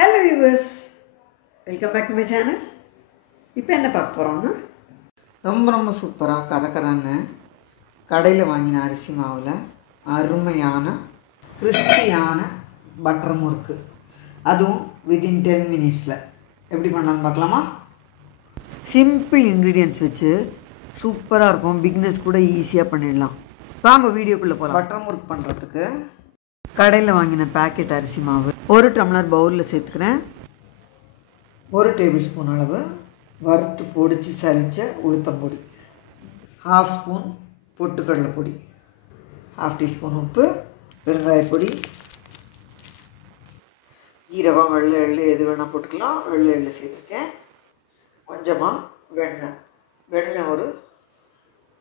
Hello viewers, welcome back to my channel. இப்போ என்ன பார்க்க போறோம்னா ரொம்ப சூப்பரா கரகரன்னு கடையில வாங்கின அரிசி மாவுல அருமையான கிறிஸ்பியான பட்டர் முறுக்கு அதுவும் within 10 minutesல எப்படி பண்ணலாம்னு பார்க்கலாமா? சிம்பிள் ingredients வச்சு சூப்பரா இருக்கும். பிகினர்ஸ் கூட ஈஸியா பண்ணிடலாம். வாங்க வீடியோக்குள்ள போலாம். பட்டர் முறுக்கு பண்றதுக்கு கடையில் வாங்கின பாக்கெட் அரிசி மாவு 1 டம்ளர் பவுலில் சேர்த்துக்கிறேன். 1 டேபிள் ஸ்பூன் அளவு வறுத்து பொடிச்சு சலிச்ச உளுத்தம் பொடி, 1/2 ஸ்பூன் பொட்டுக்கடலை பொடி, 1/2 டீஸ்பூன் உப்பு, பெருங்காயப்பொடி, ஜீரகம், வெள்ளை எள்ளு எது வேணால் போட்டுக்கலாம். வெள்ளை எள்ளு சேர்த்துருக்கேன். கொஞ்சமாக வெண்ணெய் ஒரு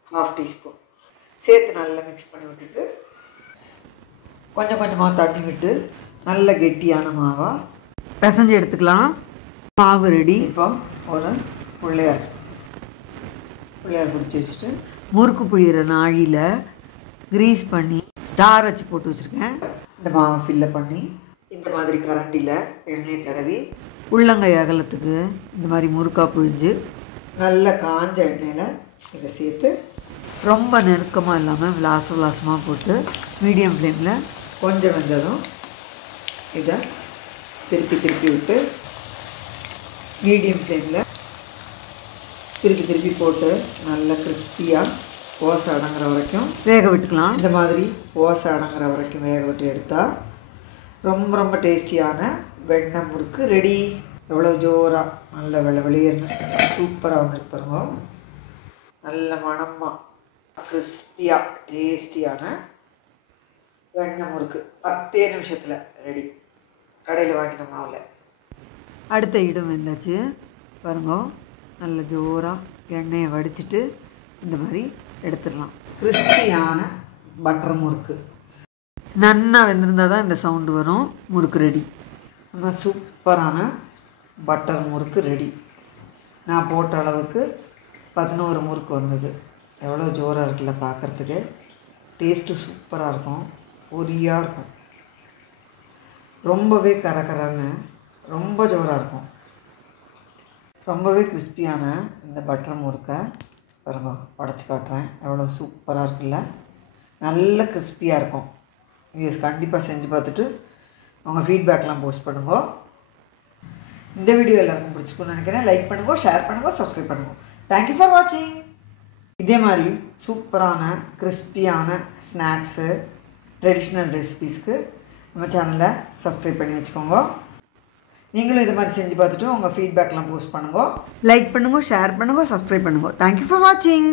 1/2 டீஸ்பூன் சேர்த்து நல்லா மிக்ஸ் பண்ணி விட்டுட்டு கொஞ்சமாக தண்ணி விட்டு நல்ல கெட்டியான மாவாக பிசைஞ்சு எடுத்துக்கலாம். மாவு ரெடி. இப்போ ஒரு பிள்ளையார் பிடிச்சி வச்சுட்டு முறுக்கு புழியிற நாழியில் கிரீஸ் பண்ணி ஸ்டார் வச்சு போட்டு வச்சுருக்கேன். இந்த மாவை ஃபில்லை பண்ணி இந்த மாதிரி கரண்டியில் எண்ணெய் தடவி உள்ளங்கை அகலத்துக்கு இந்த மாதிரி முறுக்காக புழிஞ்சு நல்ல காஞ்ச எண்ணெயில் இதை சேர்த்து ரொம்ப நெருக்கமாக இல்லாமல் விலாசமாக போட்டு மீடியம் ஃப்ளேமில் கொஞ்சம் வெந்ததும் இதை திருப்பி விட்டு மீடியம் ஃப்ளேமில் திருப்பி போட்டு நல்லா கிறிஸ்பியாக ஓசை அடங்குற வரைக்கும் வேக விட்டுக்கலாம். இந்த மாதிரி ஓசை அடங்குற வரைக்கும் வேக விட்டு எடுத்தால் ரொம்ப டேஸ்டியான வெண்ணெய் முறுக்கு ரெடி. எவ்வளோ ஜோராக நல்ல வெளியேறணும் சூப்பராக வந்துருக்கு பாருங்க. நல்ல மணமாக கிறிஸ்பியாக டேஸ்டியான வெண்ணெய் முறுக்கு 10 நிமிஷத்தில் ரெடி. கடையில் வாங்கின மாவில் அடுத்த இடம் வெந்தாச்சு பாருங்க. நல்ல ஜோராக எண்ணெயை வடிச்சிட்டு இந்த மாதிரி எடுத்துடலாம். கிறிஸ்பியான பட்டர் முறுக்கு நன்னா வெந்திருந்தால் தான் இந்த சவுண்டு வரும். முறுக்கு ரெடி. நம்ம சூப்பரான பட்டர் முறுக்கு ரெடி. நான் போட்ட அளவுக்கு 11 முறுக்கு வந்தது. எவ்வளோ ஜோராக இருக்குல்ல பார்க்குறதுக்கு. டேஸ்ட்டு சூப்பராக இருக்கும், பொரியாக இருக்கும், ரொம்பவே கரகரன்னு ரொம்ப ஜோராக இருக்கும். ரொம்பவே கிறிஸ்பியான இந்த பட்டர் முறுக்கை பாருங்க உடச்சி காட்டுறேன். எவ்வளோ சூப்பராக இருக்குல்ல, நல்ல கிறிஸ்பியாக இருக்கும். யூஎஸ் கண்டிப்பாக செஞ்சு பார்த்துட்டு அவங்க ஃபீட்பேக்லாம் போஸ்ட் பண்ணுங்க. இந்த வீடியோ எல்லாருக்கும் பிடிச்சிக்குன்னு நினைக்கிறேன். லைக் பண்ணுங்க, ஷேர் பண்ணுங்க, சப்ஸ்கிரைப் பண்ணுங்க. தேங்க்யூ ஃபார் வாட்சிங். இதே மாதிரி சூப்பரான கிறிஸ்பியான ஸ்நாக்ஸு ட்ரெடிஷ்னல் ரெசிபீஸ்க்கு நம்ம சேனலை சப்ஸ்கிரைப் பண்ணி வச்சுக்கோங்க. நீங்களும் இது மாதிரி செஞ்சு பார்த்துட்டு உங்கள் ஃபீட்பேக்லாம் போஸ்ட் பண்ணுங்க. லைக் பண்ணுங்க, ஷேர் பண்ணுங்க, சப்ஸ்கிரைப் பண்ணுங்க. தேங்க்யூ ஃபார் வாட்சிங்.